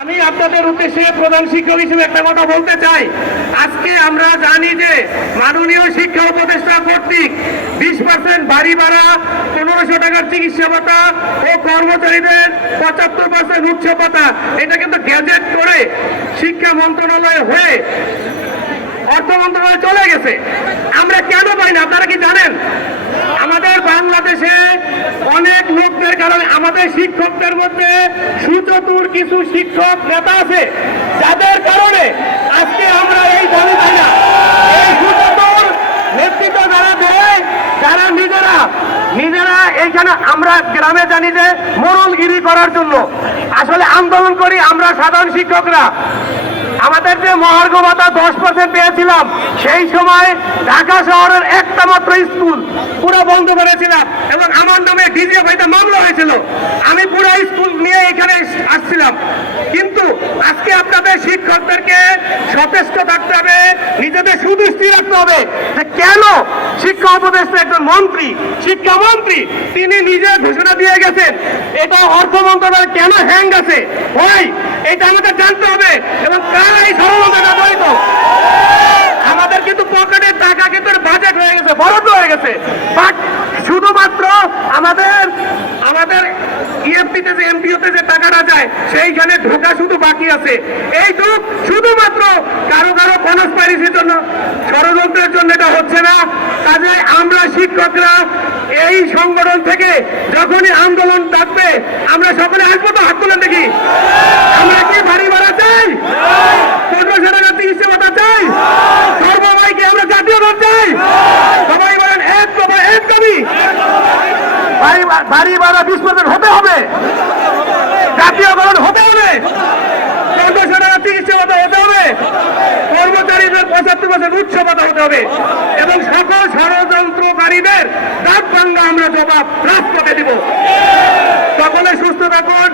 আমি আপনাদের উদ্দেশ্যে প্রধান শিক্ষক হিসেবে একটা কথা বলতে চাই। আজকে আমরা জানি যে মাননীয় শিক্ষা উপদেষ্টা কর্তৃক 20% বাড়ি ভাড়া, 1500 টাকার চিকিৎসা ভাতা ও কর্মচারীদের 75% উৎস ভাতা, এটা কিন্তু গ্যাজেট করে শিক্ষা মন্ত্রণালয় হয়ে অর্থ মন্ত্রণালয়ে চলে গেছে। আমরা কেন পাই না আপনারা কি জানেন? আমাদের বাংলাদেশে অনেক লোকদের কারণে আমাদের শিক্ষকদের মধ্যে সুচতুর কিছু শিক্ষক নেতা আছে, যাদের কারণে আজকে আমরা এই দাবি পাই না। এই সুচতুর নেতৃত্ব যারা দেয়, যারা নিজেরা এইখানে আমরা গ্রামে জানি যে মোড়লগিরি করার জন্য আসলে আন্দোলন করি আমরা সাধারণ শিক্ষকরা। আমাদের যে মহার্ঘ ভাতা 10% পেয়েছিলাম, সেই সময় ঢাকা শহরের একটা মাত্র স্কুল পুরো বন্ধ করেছিলাম এবং আমার নামে ডিজিএফআইতে মামলা হয়েছিল। আমি পুরো স্কুল নিয়ে এখানে আসছিলাম। কিন্তু আজকে আপনাদের শিক্ষকদেরকে সচেষ্ট থাকতে হবে, নিজেদের সুদৃষ্টি রাখতে হবে যে কেন শিক্ষা উপদেষ্টা একজন মন্ত্রী, শিক্ষামন্ত্রী, তিনি নিজে ঘোষণা দিয়ে গেছেন। এটা অর্থ মন্ত্রণালয় কেন হ্যাং আছে ভাই, এটা আমাদের জানতে হবে এবং কারা এই ষড়যন্ত্রটা জড়িত। আমাদের কিন্তু পকেটের টাকা কিন্তু বাজেট হয়ে গেছে, বরাদ্দ হয়ে গেছে, বাট শুধুমাত্র আমাদের ইএফটিতে যে এমপিওতে যে টাকাটা যায় সেইখানে ঢোকা শুধু বাকি আছে। এইটুক শুধুমাত্র কারো কনস্পাইরেসির জন্য, ষড়যন্ত্রের জন্য এটা হচ্ছে না। কাজে আমরা শিক্ষকরা এই সংগঠন থেকে যখনই আন্দোলন ডাকবে আমরা সকলে আসবো তো, হাত তুলেন দেখি। আমরা কি বাড়ি ভাড়া চাই? 1500 টাকা চিকিৎসা ভাতা চাই? সর্বময়কে আমরা জাতীয় দল চাই? সবাই বলেন এক দফা এক দাবি। বাড়ি ভাড়া 20% হতে হবে, জাতীয়করণ হতে হবে, 1500 টাকা চিকিৎসা ভাতা হতে হবে, কর্মচারীদের 75% উচ্চ ভাতা হতে হবে এবং সকল ষড়যন্ত্রকারীদের দাঁত ভাঙ্গা আমরা জবাব রাজপথে দিব। সকলে সুস্থ থাকুন।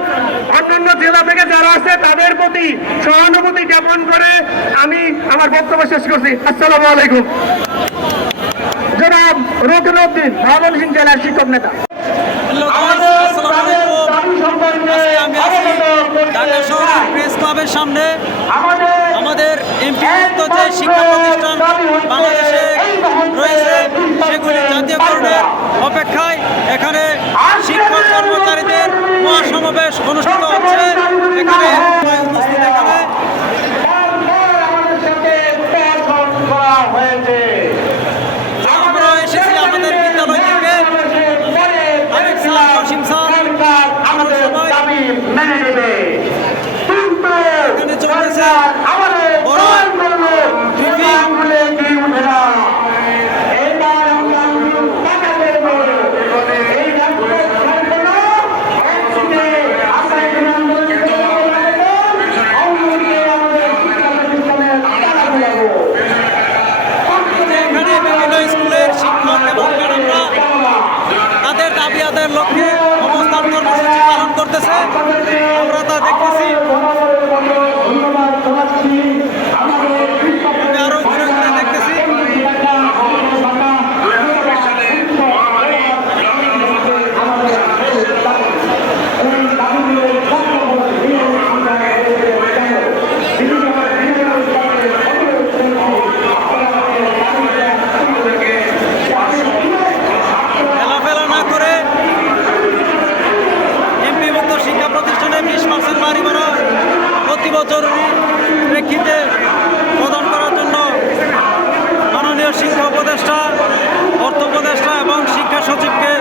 অন্যান্য জেলা থেকে যারা আছে তাদের প্রতি সহানুভূতি জ্ঞাপন করে আমি আমার বক্তব্য শেষ করছি। আসসালামু আলাইকুম। জনাব রুকনুদ্দিন, ময়মনসিংহ জেলার শিক্ষক নেতা। ঢাকা শহরের প্রেস ক্লাবের সামনে আমাদের এমপিভুক্ত যে শিক্ষা প্রতিষ্ঠান বাংলাদেশে রয়েছে সেগুলি জাতীয়করণের অপেক্ষায় এখানে শিক্ষক কর্মচারীদের মহাসমাবেশ অনুষ্ঠিত হচ্ছে। এখানে উপস্থিত এখানে আমরা এসেছি আমাদের বিদ্যালয় থেকে, আরিফ স্যার, অসীম স্যার, আমরা সবাই এখানে চলতেছে বড় এখানে বিভিন্ন স্কুলের শিক্ষক এবং ম্যাডামরা তাদের দাবি আদায়ের লক্ষ্যে অবস্থান কর্মসূচি পালন করতেছে। আমরা তা দেখতেছি। আমি আরো ঘুরে ঘুরে দেখতেছি। খেলাফেলা না করে এমপিভুক্ত শিক্ষা প্রতিষ্ঠানে 20% বাড়ি ভাড়া প্রতি বছরের প্রেক্ষিতে প্রদান করার জন্য মাননীয় শিক্ষা উপদেষ্টা, অর্থ উপদেষ্টা এবং শিক্ষা সচিবকে